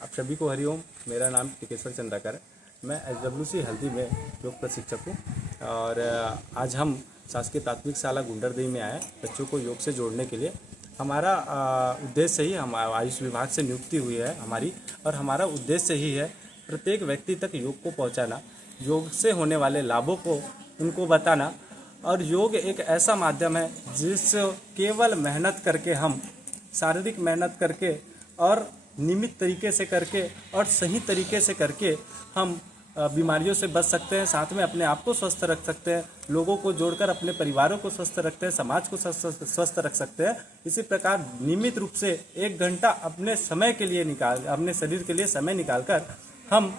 आप सभी को हरिओम। मेरा नाम टिकेश्वर चंद्राकर है। मैं SWC हल्दी में योग प्रशिक्षक हूँ और आज हम शासकीय प्राथमिक शाला गुंडरदेही में आए बच्चों को योग से जोड़ने के लिए। हमारा उद्देश्य ही हम आयुष विभाग से नियुक्ति हुई है हमारी, और हमारा उद्देश्य ही है प्रत्येक व्यक्ति तक योग को पहुँचाना, योग से होने वाले लाभों को उनको बताना। और योग एक ऐसा माध्यम है जिस केवल मेहनत करके, हम शारीरिक मेहनत करके और नियमित तरीके से करके और सही तरीके से करके हम बीमारियों से बच सकते हैं, साथ में अपने आप को स्वस्थ रख सकते हैं, लोगों को जोड़कर अपने परिवारों को स्वस्थ रखते हैं, समाज को स्वस्थ रख सकते हैं। इसी प्रकार नियमित रूप से 1 घंटा अपने समय के लिए अपने शरीर के लिए समय निकालकर हम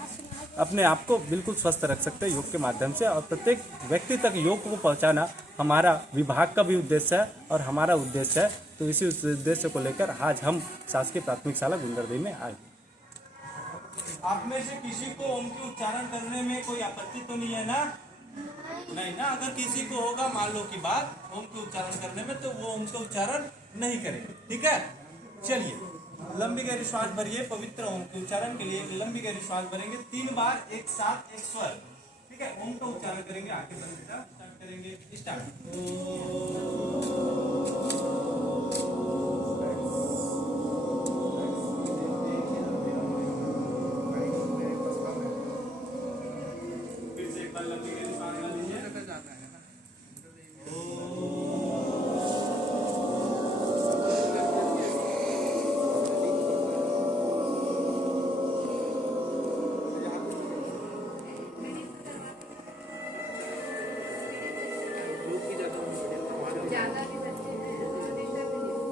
अपने आप को बिल्कुल स्वस्थ रख सकते हैं योग के माध्यम से। और प्रत्येक व्यक्ति तक योग को पहुंचाना हमारा विभाग का भी उद्देश्य है और हमारा उद्देश्य है। तो इसी उद्देश्य को लेकर आज हम शासकीय प्राथमिक शाला गुंडरदेही में आए। आप में से किसी को ओम के उच्चारण करने में कोई आपत्ति तो नहीं है ना? नहीं ना? अगर किसी को होगा मान लो की बात ओम के उच्चारण करने में, तो वो ओम का उच्चारण नहीं करेंगे। ठीक है, चलिए लंबी गहरी श्वास भरिए। पवित्र ओम के उच्चारण के लिए लंबी गहरी श्वास भरेंगे 3 बार एक साथ एक स्वर। ठीक है, ओम का उच्चारण करेंगे। आगे बढ़ेगा, स्टार्ट करेंगे। फिर से एक बार लंबी गहरी श्वास ले लीजिए।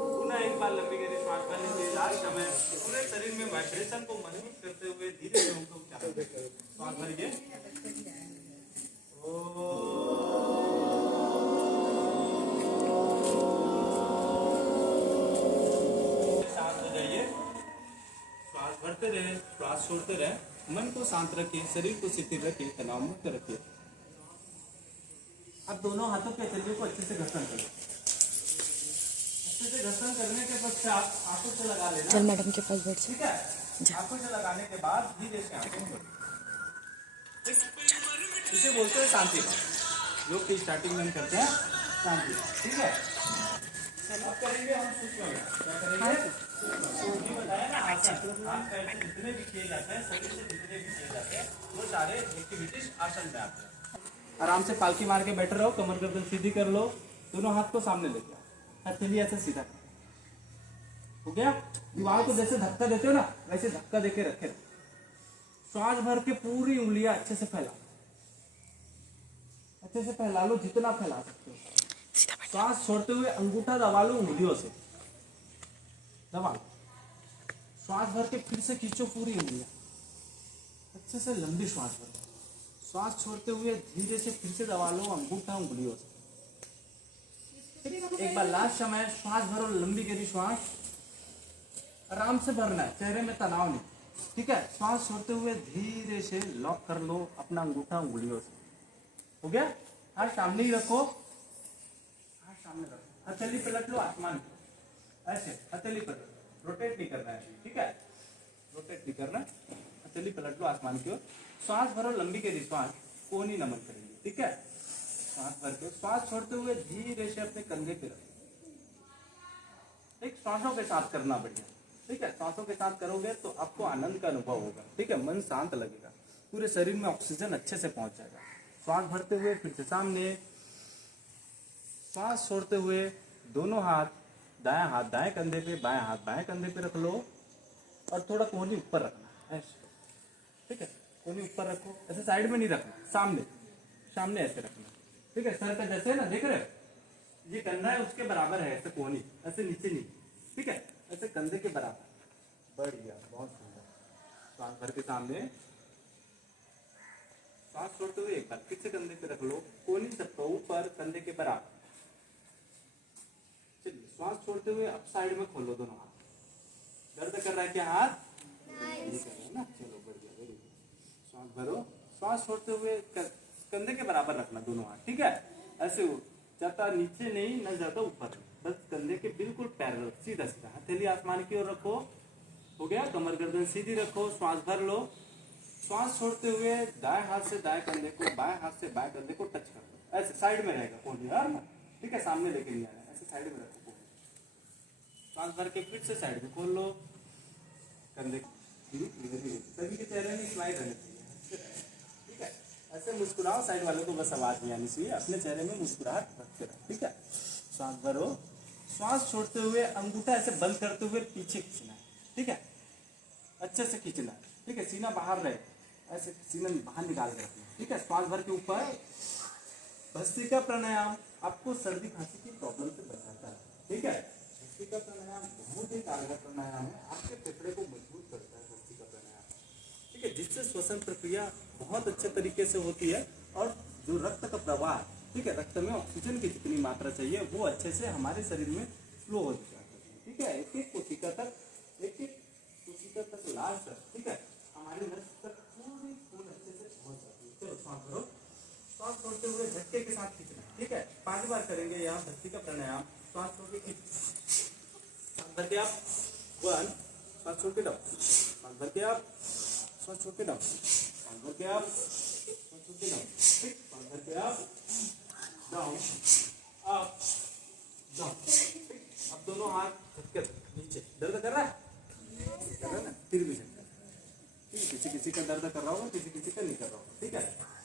पुनः एक बार लंबी गहरी श्वास भर लीजिए। लास्ट समय पूरे शरीर में वाइब्रेशन को मजबूत करते हुए धीरे से उनको उच्चारण करें। श्वास भरिए। शांत हो जाइए, श्वास भरते रहे, श्वास छोड़ते रहे, मन को शांत रखिए, शरीर को शिथिल रखिए, तनाव मुक्त रखिए। अब दोनों हाथों के तलियों को अच्छे से घर्षण करें। अच्छे से घर्षण करने के पश्चात आंखों से लगा लेना। चल मैडम के पास बैठ। ठीक है, आंखों से लगाने के बाद धीरे से आंखें खोलें। इसे बोलते हैं शांति भाव। योग की स्टार्टिंग में हम करते हैं शांति भाव। ठीक है, अब करेंगे हम सूक्ष्म में। क्या करेंगे? सूक्ष्म बताया ना, आसन। हाथ पैर से जितने भी किए जाते हैं, शरीर से जितने भी किए जाते हैं, वो सारे एक्टिविटीज आसन में आते हैं। आराम से पालकी मार के बैठे रहो, कमर गर्दन सीधी कर लो, दोनों हाथ को सामने लेके आओ, हथेली ऐसे सीधा कर। हो गया? दीवार को जैसे धक्का देते हो ना, वैसे धक्का देके रखे। श्वास भर के पूरी उंगलियां अच्छे से फैला, अच्छे से फैला लो, जितना फैला सकते हो। श्वास छोड़ते हुए अंगूठा दबा लो, उंगलियों से दबा लो। श्वास भर के फिर से खींचो पूरी उंगलियां, अच्छे से लंबी श्वास भरो। श्वास छोड़ते हुए धीरे से फिर से दबा लो अंगूठा उंगलियों से। एक बार लास्ट समय श्वास भरो, लंबी गहरी श्वास, आराम से भरना है, चेहरे में तनाव नहीं। ठीक है, श्वास छोड़ते हुए धीरे से लॉक कर लो अपना अंगूठा उंगलियों से। हो गया? हाथ सामने ही रखो, हाथ सामने रखो, हथेली पलट लो आसमान की, ऐसे हथेली पलट, रोटेट नहीं करना है। ठीक है, रोटेट नहीं करना, हथेली पलट लो आसमान की ओर। श्वास भरो, लंबी गहरी श्वास, कोहनी नमन करेंगे। ठीक है, श्वास भर के श्वास छोड़ते हुए धीरे से अपने कंधे पे रखो। एक श्वासों के साथ करना बढ़िया। ठीक है, श्वासों के साथ करोगे तो आपको आनंद का अनुभव होगा। ठीक है, मन शांत लगेगा, पूरे शरीर में ऑक्सीजन अच्छे से पहुंच जाएगा। श्वास भरते हुए फिर से सामने, श्वास छोड़ते हुए दोनों हाथ, दायां हाथ दाएं कंधे पे, बायां हाथ बाएं कंधे पे रख लो और थोड़ा कोहनी ऊपर रखना ऐसे। ठीक है, कोहनी ऊपर रखो, ऐसे साइड में नहीं रखना, सामने सामने ऐसे रखना। ठीक है, सर का जैसे है ना, देख रहे हो ये कंधा है उसके बराबर है, ऐसे कोहनी, ऐसे नीचे नहीं। ठीक है, ऐसे कंधे के बराबर। बढ़िया, बहुत सुंदर। श्वास भर के सामने, श्वास छोड़ते हुए एक बार फिर से कंधे पे रख लो, कोहनी सबका ऊपर, कंधे के बराबर। चलिए, श्वास छोड़ते हुए अब साइड में खोलो दोनों हाथ। दर्द कर रहा है क्या हाथ? नहीं कर रहा है ना? चलो बढ़िया, वेरी गुड। श्वास भरो, श्वास छोड़ते हुए कंधे के बराबर रखना दोनों हाथ। ठीक है, ऐसे ज्यादा नीचे नहीं, न ज्यादा ऊपर, बस कंधे के बिल्कुल पैरेलल, सीधा सीधा। हथेली आसमान की ओर रखो, हो गया। कमर गर्दन सीधी रखो, श्वास भर लो। श्वास छोड़ते हुए दाएं हाथ से दाएं कंधे को, बाएं हाथ से बाएं कंधे को टच कर दो। ऐसे साइड में रहेगा कोहनी, यार ना, ठीक है, सामने लेके नहीं आना, ऐसे साइड में रखो कोहनी। श्वास भर के फिर से साइड में खोल लो, कंधे धीरे धीरे। सभी के चेहरे में स्माइल रहनी चाहिए, ठीक है। ऐसे मुस्कुराओ, साइड वालों को बस आवाज नहीं आनी चाहिए, अपने चेहरे में मुस्कुराहट रखते रहो, ठीक है। श्वास भरो, श्वास छोड़ते हुए अंगूठा ऐसे बंद करते हुए पीछे खींचना है, ठीक है, अच्छे से खींचना है, ठीक है। सीना बाहर रहे, ऐसे सीना बाहर निकाल के रखना, ठीक है। श्वास भर के ऊपर। भस्त्रिका प्राणायाम आपको सर्दी खांसी की प्रॉब्लम से बचाता है, ठीक है। भस्त्रिका प्राणायाम बहुत ही कारगर प्राणायाम है, आपके फेफड़े को मजबूत करता है भस्त्रिका प्राणायाम, ठीक है, जिससे श्वसन प्रक्रिया बहुत अच्छे तरीके से होती है और जो रक्त का प्रवाह, ठीक है, रक्त में ऑक्सीजन की जितनी मात्रा चाहिए वो अच्छे से हमारे शरीर में फ्लो हो जाता है, ठीक है। एक एक कोशिका तक, एक एक कोशिका तक लास्ट तक, ठीक है, हमारी नस तक पूरी खून अच्छे से पहुंच जाती है। चलो श्वास भरो, श्वास छोड़ते हुए झटके के साथ खींचना, ठीक है। 5 बार करेंगे यहाँ भस्त्रिका प्राणायाम। श्वास छोड़ के खींच, श्वास भर के आप 1, श्वास छोड़ के डाउन, श्वास भर के आप, श्वास छोड़ के डाउन, श्वास भर के आप, श्वास छोड़ के डाउन, ठीक, श्वास भर के आप, डाउन, अप, डाउन, ठीक। अब दोनों हाथ झटके नीचे। दर्द कर रहा है? कर रहा है ना, फिर भी झटका, ठीक है। किसी किसी का दर्द कर रहा होगा, किसी किसी का नहीं कर रहा होगा, ठीक है।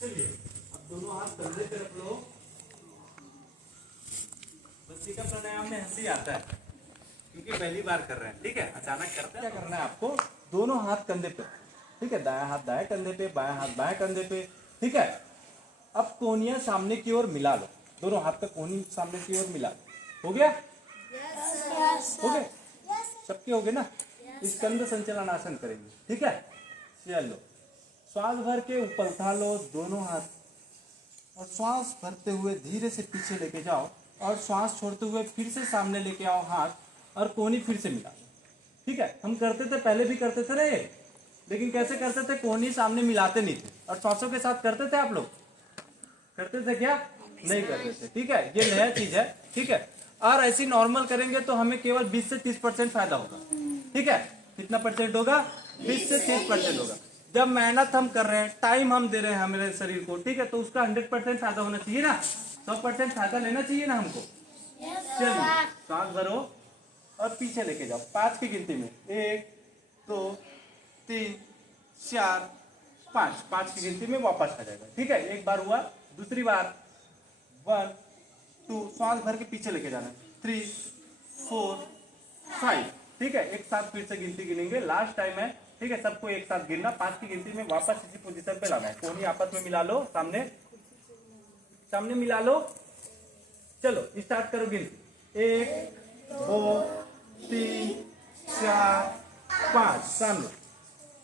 चलिए अब दोनों हाथ कंधे पे रख लो। भस्त्रिका प्राणायाम में हंसी आता है क्योंकि पहली बार कर रहे हैं, ठीक है, अचानक करते हैं। क्या करना है आपको, दोनों हाथ कंधे पे, ठीक है, दायां हाथ दाएं कंधे पे, बायां हाथ बाएं कंधे पे, ठीक है। अब कोहनियां सामने की ओर मिला लो, दोनों हाथ का कोहनी सामने की ओर मिला लो। हो गया? हो गए? सबके हो गए ना? स्कंद संचलनासन करेंगे, ठीक है। चलो श्वास भर के ऊपर उठा लो दोनों हाथ, और श्वास भरते हुए धीरे से पीछे लेके जाओ, और श्वास छोड़ते हुए फिर से सामने लेके आओ हाथ, और कोहनी फिर से मिला लो, ठीक है। हम करते थे, पहले भी करते थे ना ये, लेकिन कैसे करते थे, कोहनी सामने मिलाते नहीं थे, और श्वासों के साथ करते थे। आप लोग करते थे क्या? नहीं करते थे, ठीक है। ये नया चीज है, ठीक है। और ऐसी नॉर्मल करेंगे तो हमें केवल 20 से 30% फायदा होगा, ठीक है। कितना परसेंट होगा? 20 से 30% होगा। जब मेहनत हम कर रहे हैं, टाइम हम दे रहे हैं हमारे शरीर को, ठीक है, तो उसका 100% फायदा होना चाहिए ना, 100% फायदा लेना चाहिए ना हमको। चलिए सांस भरो और पीछे लेके जाओ 5 की गिनती में, 1 2 3 4 5, 5 की गिनती में वापस आ जाएगा, ठीक है। एक बार हुआ, दूसरी बार 1 2, श्वास भर के पीछे लेके जाना, 3 4 5, ठीक है। एक साथ फिर से गिनती गिनेंगे, लास्ट टाइम है, ठीक है। सबको एक साथ गिनना, 5 की गिनती में वापस इसी पोजीशन पे लाना है। कोहनी आपस में मिला लो, सामने सामने मिला लो। चलो स्टार्ट करो गिनती, 1 2 3 4 5, सामने,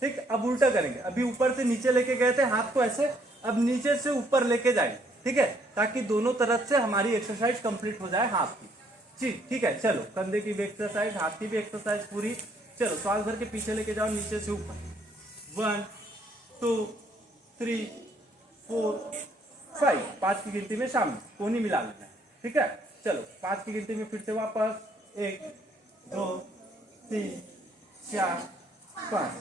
ठीक। अब उल्टा करेंगे, अभी ऊपर से नीचे लेके गए थे हाथ को ऐसे, अब नीचे से ऊपर लेके जाएंगे, ठीक है, ताकि दोनों तरफ से हमारी एक्सरसाइज कंप्लीट हो जाए हाथ की, ठीक है। चलो कंधे की भी एक्सरसाइज, हाथ की भी एक्सरसाइज पूरी। चलो श्वास भर के पीछे लेके जाओ, नीचे से ऊपर, 1 2 3 4 5, 5 की गिनती में सामने कोहनी मिला लेना है, ठीक है। चलो 5 की गिनती में फिर से वापस, 1 2 3 4 5,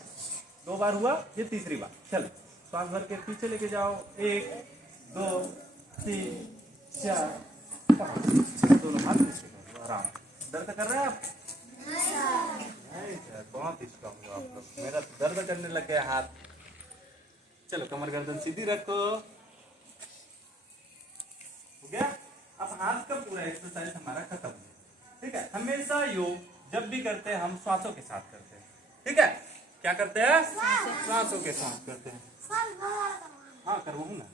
2 बार हुआ, ये तीसरी बार। चलो श्वास भर के पीछे लेके जाओ, 1 2 3 4 5, दोनों हाथ पीछे करो, आराम। दर्द कर रहे हैं आप? नहीं सर, बहुत इसका हुआ आप लोग, मेरा दर्द करने लग गया हाथ। चलो कमर गर्दन सीधी रखो, हो गया। अब हाथ का पूरा एक्सरसाइज हमारा खत्म हो गया, ठीक है। हमेशा योग जब भी करते हैं हम श्वासों के साथ करते हैं, ठीक है। क्या करते हैं? श्वासों के साथ करते हैं। हाँ करवाऊँ ना,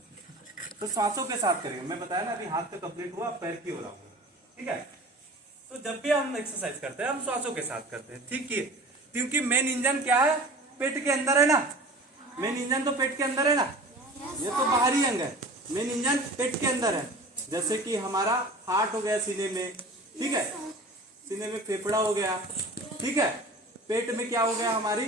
तो श्वासों के साथ करेंगे। मैं बताया ना, अभी हाथ का कंप्लीट हुआ, पैर की हो रहा होगा, ठीक है। तो जब भी हम एक्सरसाइज करते हैं हम श्वासों के साथ करते हैं, ठीक है। क्योंकि मेन इंजन क्या है? पेट के अंदर है ना, मेन इंजन तो पेट के अंदर है ना, ये तो बाहरी अंग है, मेन इंजन पेट के अंदर है। जैसे कि हमारा हार्ट हो गया सीने में, ठीक है, सीने में फेफड़ा हो गया, ठीक है। पेट में क्या हो गया? हमारी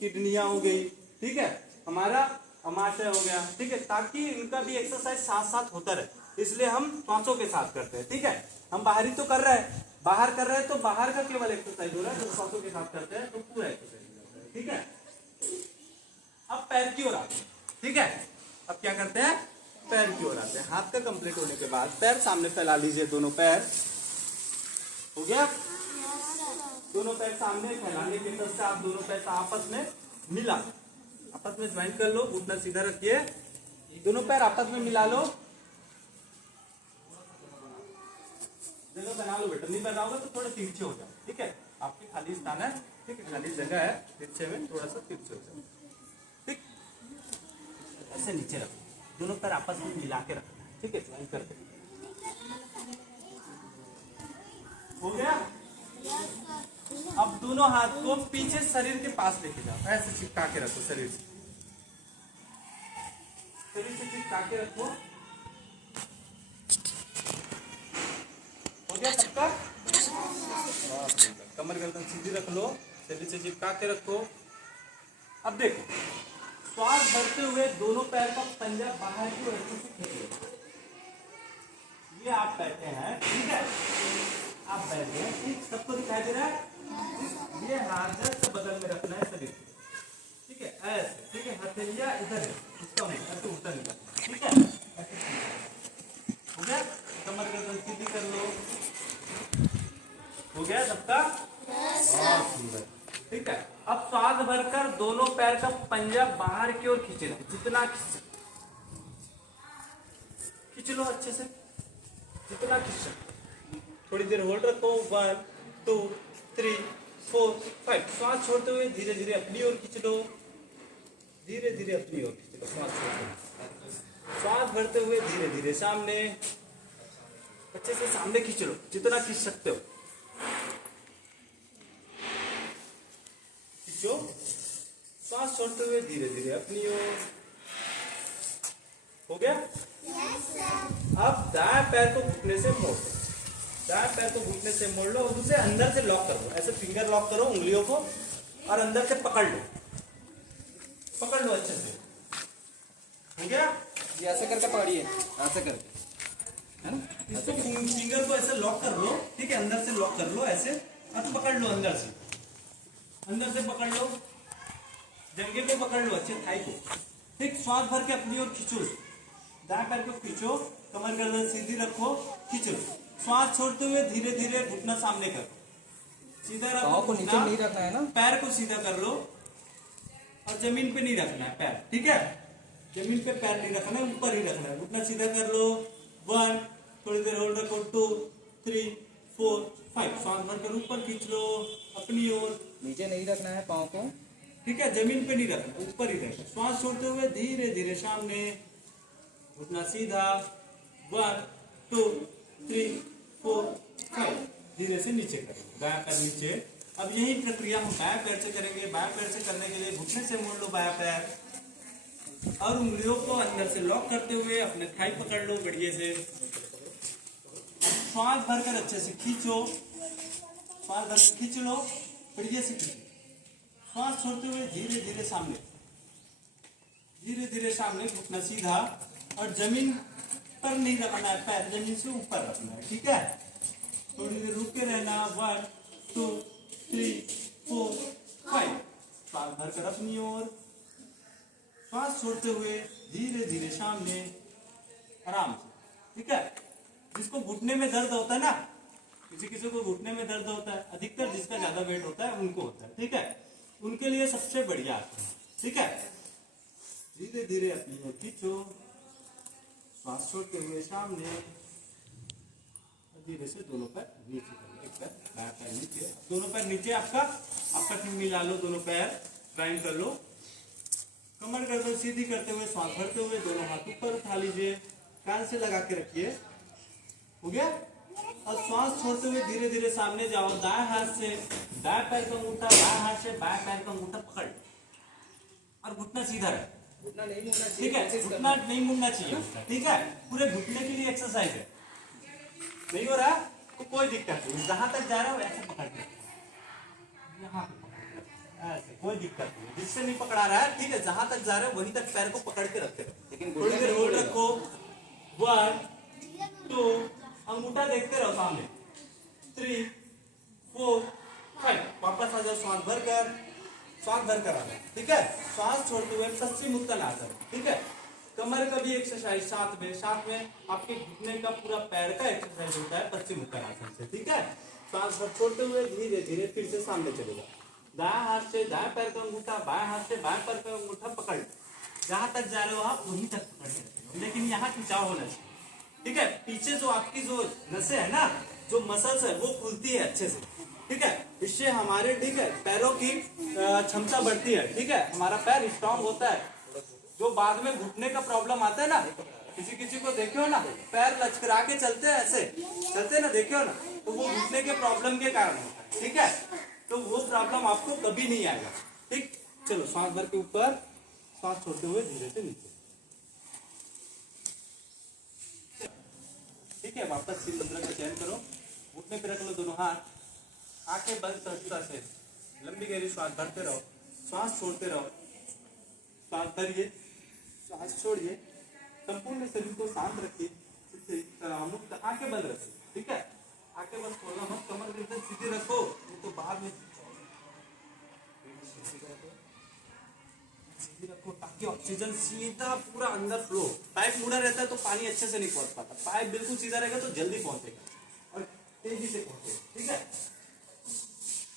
किडनियां हो गई, ठीक है, हमारा अमाशय हो गया, ठीक है, ताकि इनका भी एक्सरसाइज साथ साथ होता रहे, इसलिए हम श्वासों के साथ करते हैं, ठीक है। हम बाहरी तो कर रहे हैं, बाहर कर रहे हैं तो बाहर का केवल एक्सरसाइज हो रहा है, जो श्वासों के साथ करते हैं तो पूरा एक्सरसाइज, ठीक है। अब पैर की ओर आते हैं, ठीक है। अब क्या करते हैं, पैर की ओर आते हैं। हाथ का कंप्लीट होने के बाद पैर सामने फैला लीजिए, दोनों पैर, हो गया। दोनों पैर सामने फैलाने के बाद से आप दोनों पैर आपस में मिला, आपस में ज्वाइन कर लो, घुटना सीधा रखिए, दोनों पैर आपस में मिला लो, जगह बना लो बेटा, नहीं बनाओगे तो थोड़ा तिरछे हो जाओ, ठीक है। आपके खाली स्थान है, ठीक है, खाली जगह है, तिरछे में थोड़ा सा तिरछे हो जाओ, ठीक। ऐसे नीचे रखो, दोनों पैर आपस में मिला के रखना है, ठीक है, ज्वाइन करके, हो गया। अब दोनों हाथ को पीछे शरीर के पास लेके जाओ, ऐसे चिपका के रखो, शरीर से चिपका के रखो, हो गया सबका। कमर गर्दन सीधी रख लो, शरीर से चिपका के रखो। अब देखो, श्वास भरते हुए दोनों पैर का पंजा बाहर की ओर से खींचो, ये आप बैठे हैं, ठीक है, आप बैठे हैं, ठीक, सबको दिखाई दे रहा है। ये हाथ जस्ट बगल में रखना है शरीर, ठीक है, ऐसे, ठीक है, हथेलिया इधर है, इसका नहीं, ऐसे उल्टा नहीं करना, ठीक है, हो गया। कमर गर्दन सीधी कर लो, हो गया सबका, बहुत सुंदर, ठीक है। अब श्वास भरकर दोनों पैर का पंजा बाहर की ओर खींचना, जितना खींच लो अच्छे से, जितना खींच सकते, थोड़ी देर होल्ड रखो, 1 2 3 4 5, श्वास छोड़ते हुए धीरे धीरे अपनी ओर खींच लो, धीरे धीरे अपनी ओर खींच लो, श्वास छोड़ते, श्वास भरते हुए धीरे धीरे सामने, अच्छे से सामने खींच लो, जितना खींच सकते हो, खींचो, श्वास छोड़ते हुए धीरे धीरे अपनी ओर, हो गया। अब दाएं पैर को घुटने से मोड़ लो, दाएं पैर को घुटने से मोड़ लो और उसे अंदर से लॉक कर दो, ऐसे फिंगर लॉक करो उंगलियों को और अंदर से पकड़ लो, पकड़ लो अच्छे से, हो गया। ये ऐसे करके पकड़िए, ऐसे करके, है ना, इसको फिंगर को ऐसे लॉक कर लो, ठीक है, अंदर से लॉक कर लो ऐसे, और पकड़ लो अंदर से, अंदर से पकड़ लो, जंघे को पकड़ लो अच्छे, थाई को, ठीक। श्वास भर के अपनी ओर खींचो, दाएं पैर को खींचो, कमर गर्दन सीधी रखो, खींचो, श्वास छोड़ते हुए धीरे धीरे घुटना सामने करो, सीधा रखो, पाँव को नीचे नहीं रखना है ना, पैर को सीधा कर लो और जमीन पे नहीं रखना है पैर, ठीक है, जमीन पे पैर नहीं रखना है, ऊपर ही रखना है, घुटना सीधा कर लो, 1, थोड़ी देर होल्ड रखो, 2 3 4 5, श्वास भरकर ऊपर खींच लो अपनी ओर, नीचे नहीं रखना है पाँव को, ठीक है, जमीन पे नहीं रखना, ऊपर ही रखना, श्वास छोड़ते हुए धीरे धीरे सामने, घुटना सीधा, 1 2 3 4 5, धीरे से नीचे करें, बायां पैर नीचे। अब यही प्रक्रिया हम बायां पैर से करेंगे, बायां पैर से करने के लिए घुटने से मोड़ लो बायां पैर और उंगलियों को अंदर से लॉक करते हुए अपने थाई पकड़ लो बढ़िया से, श्वास भरकर अच्छे से खींचो, श्वास भर खींच लो, बढ़िया से खींचो, श्वास छोड़ते हुए धीरे धीरे सामने, धीरे धीरे सामने, घुटना सीधा और जमीन पर नहीं रखना है, पैर जमीन से ऊपर रखना है, ठीक है। थोड़ी देर रुक के रहना, 1 2 3 4 5, श्वास भरकर अपनी ओर, श्वास छोड़ते हुए धीरे धीरे सामने, आराम से, ठीक है। जिसको घुटने में दर्द होता है ना, किसी किसी को घुटने में दर्द होता है, अधिकतर जिसका ज्यादा वेट होता है उनको होता है, ठीक है, उनके लिए सबसे बढ़िया आसन है, ठीक है। धीरे धीरे अपनी ओर खींचो, श्वास छोड़ते हुए सामने, धीरे से दोनों पैर नीचे करो, एक पैर बायां पैर नीचे, दोनों पैर नीचे, आपका ठीक मिला लो, दोनों पैर ज्वाइन कर लो, कमर गर्दन सीधी करते हुए श्वास भरते हुए दोनों हाथ ऊपर उठा लीजिए, कान से लगा के रखिए, हो गया। और श्वास छोड़ते हुए धीरे धीरे सामने जाओ, दाएं हाथ से दाएं पैर का अंगूठा, बाएं हाथ से बाएं पैर का अंगूठा पकड़ और घुटना सीधा रहे, घुटना नहीं मुड़ना चाहिए, ठीक है, घुटना नहीं मुड़ना चाहिए, ठीक है, पूरे घुटने के लिए एक्सरसाइज है, नहीं हो रहा तो कोई दिक्कत नहीं, जहां तक जा रहा है ऐसे पकड़ के, यहाँ ऐसे कोई दिक्कत नहीं, जिससे नहीं पकड़ा रहा है, ठीक है, जहां तक जा रहा है वहीं तक पैर को पकड़ के रखते रहो, लेकिन थोड़ी देर होल्ड रखो, 1 2, अंगूठा देखते रहो सामने, 3 4 5 वापस आ जाओ, श्वास भर कर आना, ठीक है। श्वास छोड़ते हुए पश्चिम उत्तरासन, ठीक है। कमर का भी एक्सरसाइज साथ में आपके घुटने का पूरा पैर का एक्सरसाइज होता है पश्चिम उत्तरासन से, ठीक है। श्वास छोड़ते हुए धीरे धीरे फिर से सामने चले जाओ, दाएं हाथ से दाएं पैर का अंगूठा, बाएं हाथ से बाएं पैर का अंगूठा पकड़, जहां तक जा रहे हो आप वहीं तक पकड़ के, लेकिन यहाँ खिंचाव होना चाहिए, ठीक है। पीछे जो आपकी जो नसें है ना, जो मसल्स है वो खुलती है अच्छे से, ठीक है। इससे हमारे, ठीक है, पैरों की क्षमता बढ़ती है, ठीक है। हमारा पैर स्ट्रांग होता है। जो बाद में घुटने का प्रॉब्लम आता है ना, किसी को देखे हो ना, पैर लचकरा के चलते हैं, ऐसे चलते ना, देखे हो ना, तो वो घुटने के प्रॉब्लम के कारण होता है, ठीक है। तो वो प्रॉब्लम आपको कभी नहीं आएगा, ठीक। चलो श्वास भर के ऊपर, श्वास छोड़ते हुए धीरे से नीचे, ठीक है। वापस सिर मुद्रा का चयन करो, घुटने पे रख लो दोनों हाथ, आंखें बंद सहजता से, लंबी गहरी श्वास भरते रहो, श्वास छोड़ते रहो, श्वास भरिए, श्वास छोड़िए, संपूर्ण शरीर को शांत रखिए, मुक्त, आंखें बंद रखिए, ठीक है। आंखें बंद खोलना मत, कमर गर्दन सीधी रखो, नहीं तो बाद में सीधी रखो, ताकि ऑक्सीजन सीधा पूरा अंदर फ्लो। पाइप मुड़ा रहता है तो पानी अच्छे से नहीं पहुंच पाता, पाइप बिल्कुल सीधा रहेगा तो जल्दी पहुंचेगा और तेजी से पहुंचेगा, ठीक है।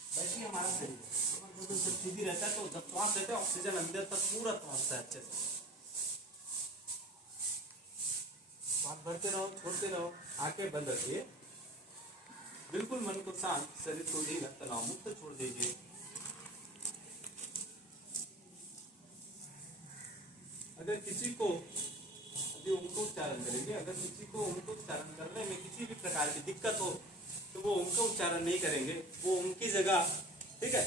वैसे हमारा शरीर जब सीधी रहता है तो जब श्वास लेते हैं ऑक्सीजन अंदर तक पूरा पहुंचता है अच्छे से। श्वास भरते रहो, छोड़ते रहो, आंखें बंद रखिए, बिल्कुल मन को शांत, शरीर को ढीला, तनाव मुक्त छोड़ दीजिए। अगर किसी को अभी ओम का उच्चारण करेंगे, अगर किसी को ओम का उच्चारण करने में किसी भी प्रकार की दिक्कत हो तो वो ओम का उच्चारण नहीं करेंगे, वो ओम की जगह, ठीक है,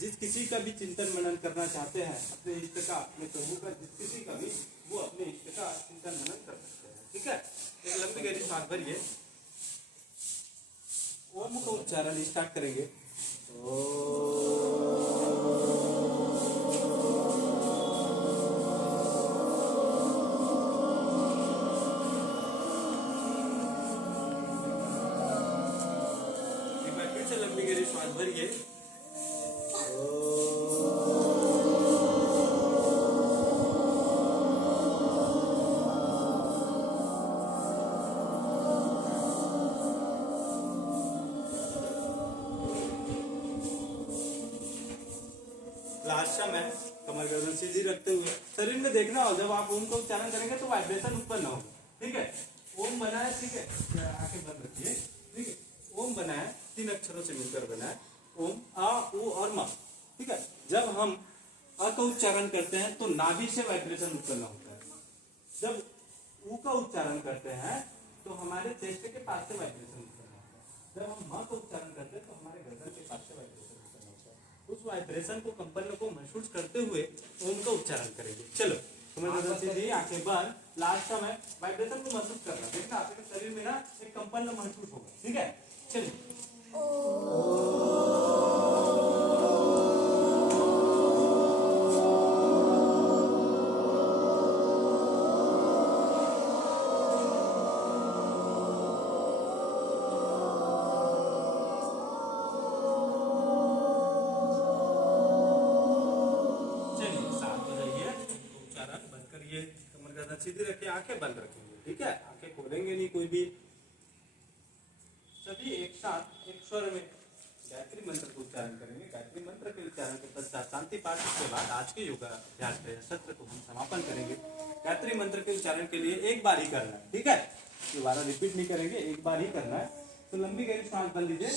जिस किसी का भी चिंतन मनन करना चाहते हैं अपने इष्ट का, अपने प्रभु का, जिस किसी का भी, वो अपने इष्ट का चिंतन मनन कर सकते हैं, ठीक है। एक लंबी गहरी श्वास भरिए, ओम का उच्चारण स्टार्ट करेंगे। एक बार फिर से लंबी गहरी श्वास भरिए, लास्ट में कमर गर्दन सीधी रखते हुए शरीर में देखना हो, जब आप ओम का उच्चारण करेंगे तो वाइब्रेशन उत्पन्न होगा, ठीक है। ओम बना है, ठीक है, आंखें बंद रखिए, ठीक है। ओम बना है 3 अक्षरों से मिलकर बना है, ओम, आ, उ और मा, ठीक है। जब हम अ का उच्चारण करते हैं तो नाभि से वाइब्रेशन उत्पन्न होता है, जब उ का उच्चारण करते हैं तो हमारे चेस्ट के पास से वाइब्रेशन उत्पन्न होता है, जब हम मा का उच्चारण करते हैं तो हमारे गर्दन के पास से वाइब्रेशन उत्पन्न होता है। उस वाइब्रेशन को, कंपन को महसूस करते हुए ओम का उच्चारण करेंगे। चलो सीधी, आंखें बंद, लास्ट समय वाइब्रेशन को महसूस करना, देखना आपके शरीर में ना एक कंपन महसूस होगा, ठीक है। चलिए सीधी रखिए, आंखें बंद रखेंगे, ठीक है, आंखें खोलेंगे नहीं कोई भी। सभी एक साथ एक स्वर में गायत्री मंत्र को उच्चारण करेंगे। गायत्री मंत्र के उच्चारण के पश्चात शांति पाठ के बाद आज के योगा अभ्यास के सत्र को हम समापन करेंगे। गायत्री मंत्र के उच्चारण के लिए एक बार ही करना है, ठीक है, दोबारा रिपीट नहीं करेंगे, एक बार ही करना है। तो लंबी गहरी सांस भर लीजिए,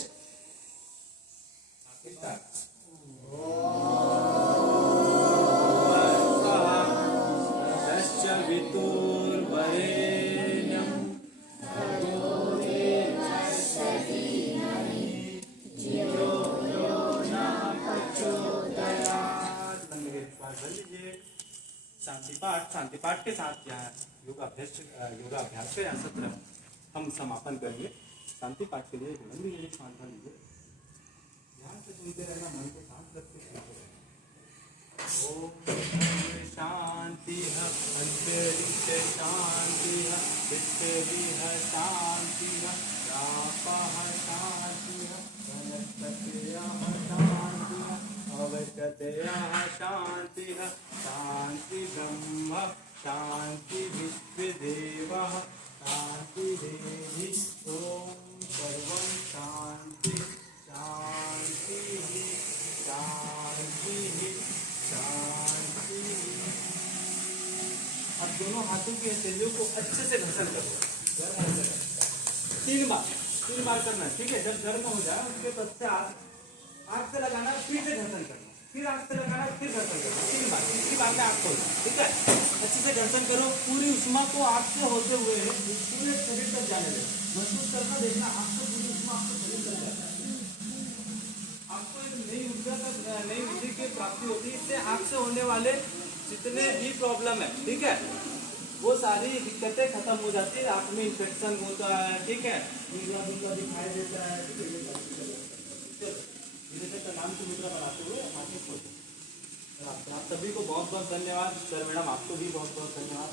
शांति पाठ के साथ यहाँ योगाभ्यास का यहाँ सत्र हम समापन करेंगे। शांति पाठ के लिए लंबी गहरी सांस भर लीजिए, ध्यान से सुनते रहना, मन को शांत रखते रहना। ओम शांति अंतरिक्ष शांति पृथ्वी शांति शांति अवकतया शान्तिः शान्ति ब्रह्म शान्ति विश्वदेवः शान्तिरेधि ॐ सर्वं शान्ति शान्तिः शान्तिः शान्तिः। अब दोनों हाथों की हथेलियों को अच्छे से घसन करो, गर्म हो जाए। 3 बार करना है, ठीक है। जब गर्म हो जाए उसके पश्चात आग से लगाना, फिर से घर्षण करना, फिर आग से लगाना, फिर घर्षण करना 3 बार। तीसरी बार में आग खोलना, ठीक है। अच्छे से घर्षण करो, पूरी उष्मा को आग से होते हुए पूरे शरीर तक जाने दो। महसूस करना, देखना आग से पूरी उष्मा आपके शरीर तक जाता है। आपको एक नई ऊर्जा तक, नई ऊर्जा की प्राप्ति होती है। इससे आग से होने वाले जितने भी प्रॉब्लम है, ठीक है, वो सारी दिक्कतें खत्म हो जाती है। आँख में इन्फेक्शन होता है, ठीक है, नीला धुंधला दिखाई देता है, धीरे से प्रणाम की मुद्रा बनाते हुए आगे खोलते हैं। आप सभी को बहुत बहुत धन्यवाद। सर मैडम आपको भी बहुत बहुत धन्यवाद।